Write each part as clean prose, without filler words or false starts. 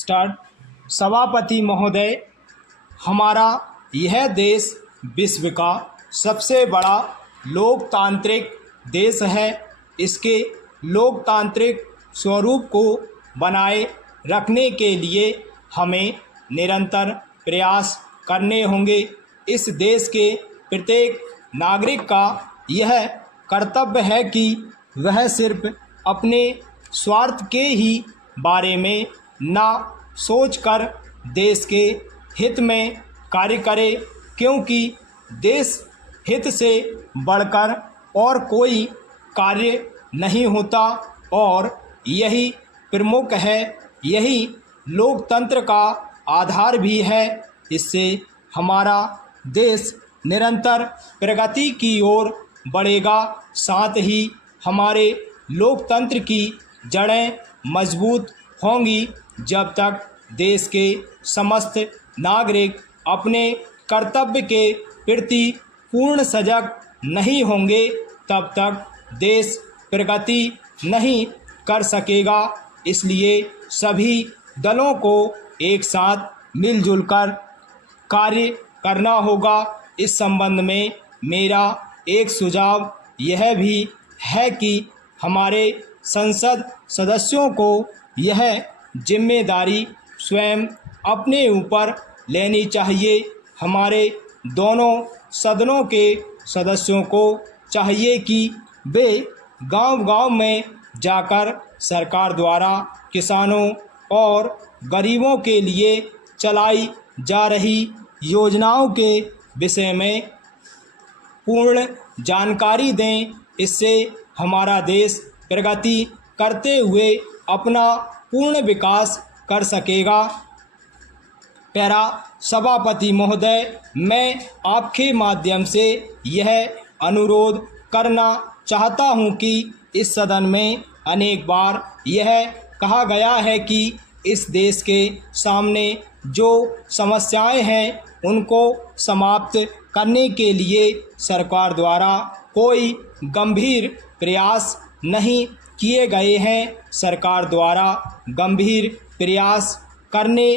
Start. सभापति महोदय, हमारा यह देश विश्व का सबसे बड़ा लोकतांत्रिक देश है। इसके लोकतांत्रिक स्वरूप को बनाए रखने के लिए हमें निरंतर प्रयास करने होंगे। इस देश के प्रत्येक नागरिक का यह कर्तव्य है कि वह सिर्फ अपने स्वार्थ के ही बारे में ना सोचकर देश के हित में कार्य करे, क्योंकि देश हित से बढ़कर और कोई कार्य नहीं होता और यही प्रमुख है, यही लोकतंत्र का आधार भी है। इससे हमारा देश निरंतर प्रगति की ओर बढ़ेगा, साथ ही हमारे लोकतंत्र की जड़ें मजबूत होंगी। जब तक देश के समस्त नागरिक अपने कर्तव्य के प्रति पूर्ण सजग नहीं होंगे, तब तक देश प्रगति नहीं कर सकेगा। इसलिए सभी दलों को एक साथ मिलजुल कर कार्य करना होगा। इस संबंध में मेरा एक सुझाव यह भी है कि हमारे संसद सदस्यों को यह जिम्मेदारी स्वयं अपने ऊपर लेनी चाहिए। हमारे दोनों सदनों के सदस्यों को चाहिए कि वे गांव-गांव में जाकर सरकार द्वारा किसानों और गरीबों के लिए चलाई जा रही योजनाओं के विषय में पूर्ण जानकारी दें। इससे हमारा देश प्रगति करते हुए अपना पूर्ण विकास कर सकेगा। पैरा सभापति महोदय, मैं आपके माध्यम से यह अनुरोध करना चाहता हूं कि इस सदन में अनेक बार यह कहा गया है कि इस देश के सामने जो समस्याएं हैं उनको समाप्त करने के लिए सरकार द्वारा कोई गंभीर प्रयास नहीं किए गए हैं। सरकार द्वारा गंभीर प्रयास करने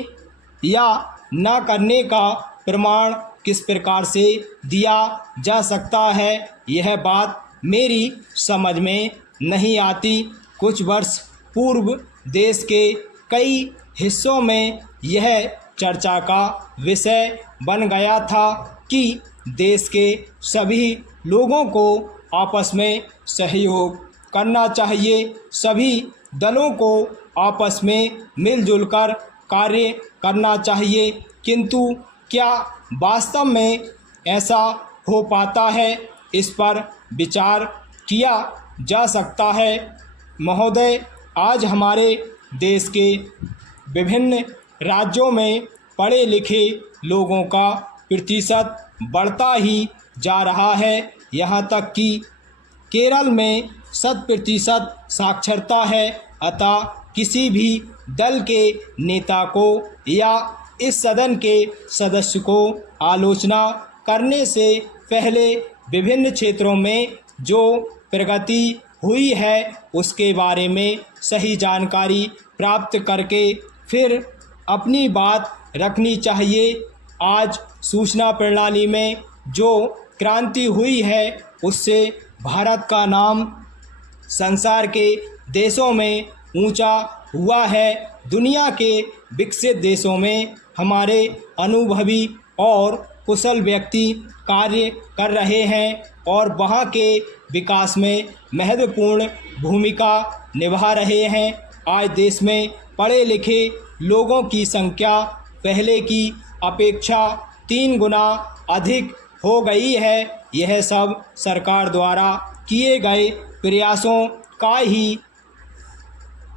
या न करने का प्रमाण किस प्रकार से दिया जा सकता है, यह बात मेरी समझ में नहीं आती। कुछ वर्ष पूर्व देश के कई हिस्सों में यह चर्चा का विषय बन गया था कि देश के सभी लोगों को आपस में सहयोग करना चाहिए, सभी दलों को आपस में मिलजुल कर कार्य करना चाहिए। किंतु क्या वास्तव में ऐसा हो पाता है, इस पर विचार किया जा सकता है। महोदय, आज हमारे देश के विभिन्न राज्यों में पढ़े लिखे लोगों का प्रतिशत बढ़ता ही जा रहा है। यहाँ तक कि केरल में 100% साक्षरता है। अतः किसी भी दल के नेता को या इस सदन के सदस्य को आलोचना करने से पहले विभिन्न क्षेत्रों में जो प्रगति हुई है उसके बारे में सही जानकारी प्राप्त करके फिर अपनी बात रखनी चाहिए। आज सूचना प्रणाली में जो क्रांति हुई है उससे भारत का नाम संसार के देशों में ऊंचा हुआ है। दुनिया के विकसित देशों में हमारे अनुभवी और कुशल व्यक्ति कार्य कर रहे हैं और वहाँ के विकास में महत्वपूर्ण भूमिका निभा रहे हैं। आज देश में पढ़े लिखे लोगों की संख्या पहले की अपेक्षा 3 गुना अधिक हो गई है। यह सब सरकार द्वारा किए गए प्रयासों का ही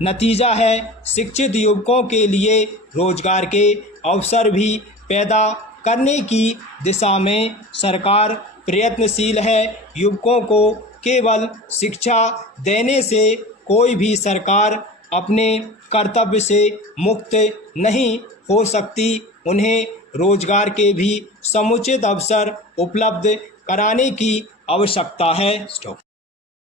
नतीजा है। शिक्षित युवकों के लिए रोजगार के अवसर भी पैदा करने की दिशा में सरकार प्रयत्नशील है। युवकों को केवल शिक्षा देने से कोई भी सरकार अपने कर्तव्य से मुक्त नहीं हो सकती। उन्हें रोजगार के भी समुचित अवसर उपलब्ध कराने की आवश्यकता है।